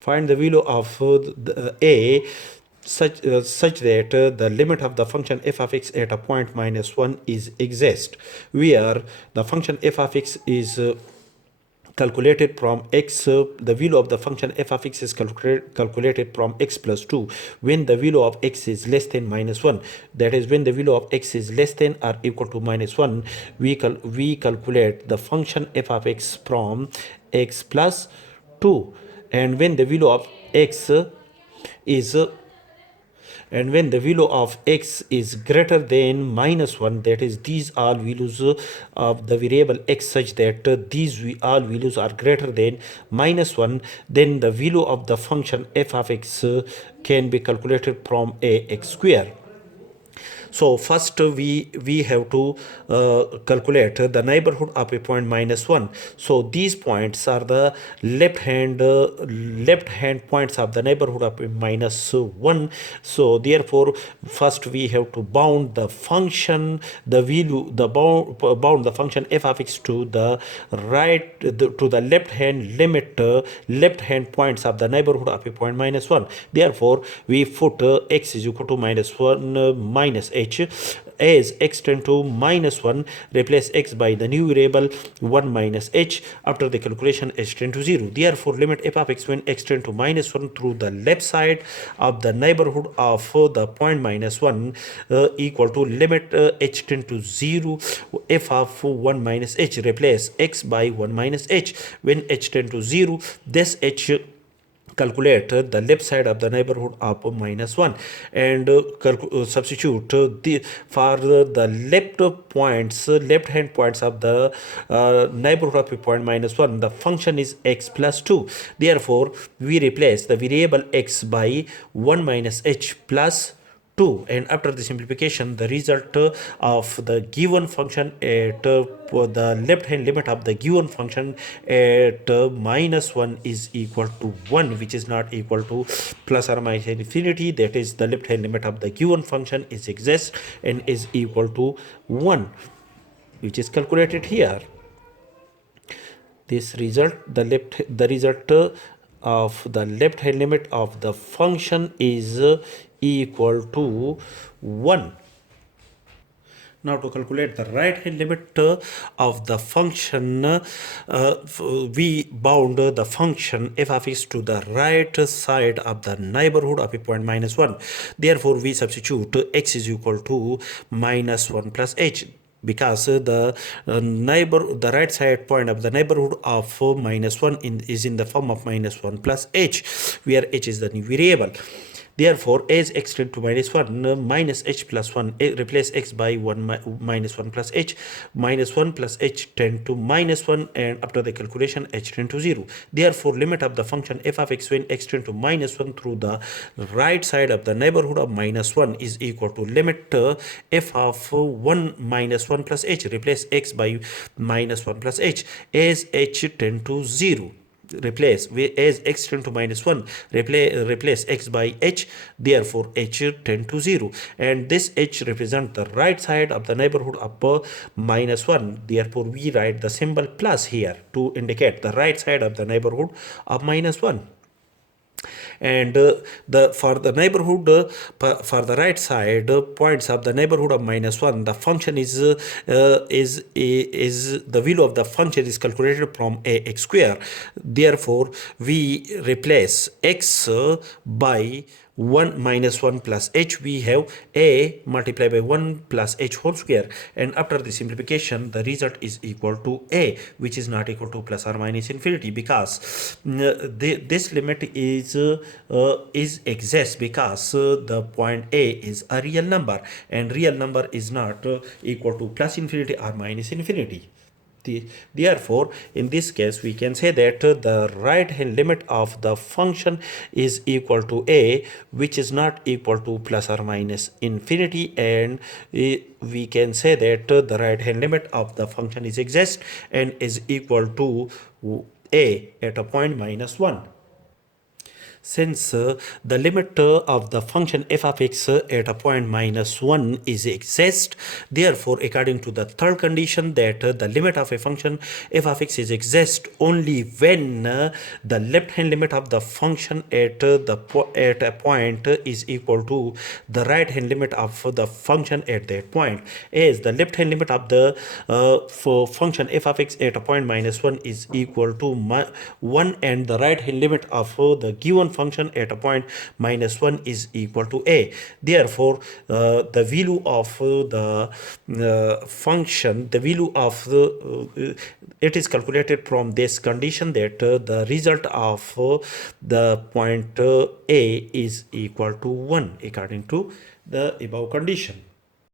Find the value of a such that the limit of the function f of x at a point minus 1 is exist, where the function f of x is calculated from x, the value of the function f of x is calculated from x plus 2 when the value of x is less than minus 1. That is, when the value of x is less than or equal to minus 1, we calculate the function f of x from x plus 2. And when the value of x is and when the value of x is greater than minus 1, that is, these all values of the variable x such that these all values are greater than minus 1, then the value of the function f of x can be calculated from a x square. So first we have to calculate the neighborhood of a point minus 1. So these points are the left hand points of the neighborhood of a minus 1. So therefore first we have to bound the function, the value, the bound the function f of x to the right, to the left hand limit, left hand points of the neighborhood of a point minus 1. Therefore we put x is equal to minus 1 minus h. As x tend to minus 1, replace x by the new variable 1 minus h. After the calculation, h tend to 0. Therefore limit f of x when x tend to minus 1 through the left side of the neighborhood of the point minus 1 equal to limit h tend to 0 f of 1 minus h. Replace x by 1 minus h. When h tend to 0, this h calculate the left side of the neighborhood of minus 1 and substitute for the left hand points of the neighborhood of point minus 1. The function is x plus 2. Therefore we replace the variable x by 1 minus h plus 2, and after the simplification, the result of the given function at the left hand limit of the given function at minus 1 is equal to 1, which is not equal to plus or minus infinity. That is, the left hand limit of the given function is exist and is equal to 1, which is calculated here. This result, the result of the left hand limit of the function is equal to 1. Now to calculate the right hand limit of the function, we bound the function f of x to the right side of the neighborhood of a point minus 1. Therefore we substitute x is equal to minus 1 plus h, because the right side point of the neighborhood of minus 1 is in the form of minus 1 plus h, where h is the new variable. Therefore, as x tend to minus 1, minus h plus 1, replace x by 1 minus 1 plus h. Minus 1 plus h tend to minus 1, and after the calculation, h tend to 0. Therefore, limit of the function f of x when x tend to minus 1 through the right side of the neighborhood of minus 1 is equal to limit f of 1 minus 1 plus h. Replace x by minus 1 plus h. As h tend to 0, replace as x tend to minus 1, replace x by h. Therefore h tend to 0, and this h represent the right side of the neighborhood of minus 1. Therefore we write the symbol plus here to indicate the right side of the neighborhood of minus 1. And for the neighborhood, for the right side points of the neighborhood of minus 1, the function is the value of the function is calculated from a x square. Therefore we replace x by 1 minus 1 plus h. We have a multiplied by 1 plus h whole square, and after the simplification the result is equal to a, which is not equal to plus or minus infinity, because this limit is exists because the point a is a real number, and real number is not equal to plus infinity or minus infinity. Therefore, in this case, we can say that the right hand limit of the function is equal to a, which is not equal to plus or minus infinity, and we can say that the right hand limit of the function is exist and is equal to a at a point minus 1. since the limit of the function f of x at a point minus 1 is exist, therefore according to the third condition that the limit of a function f of x is exist only when the left hand limit of the function at at a point is equal to the right hand limit of the function at that point, as the left hand limit of the function f of x at a point minus 1 is equal to 1 and the right hand limit of the given function at a point minus 1 is equal to a. Therefore the value of the function, the value of the it is calculated from this condition that the result of the point a is equal to 1 according to the above condition.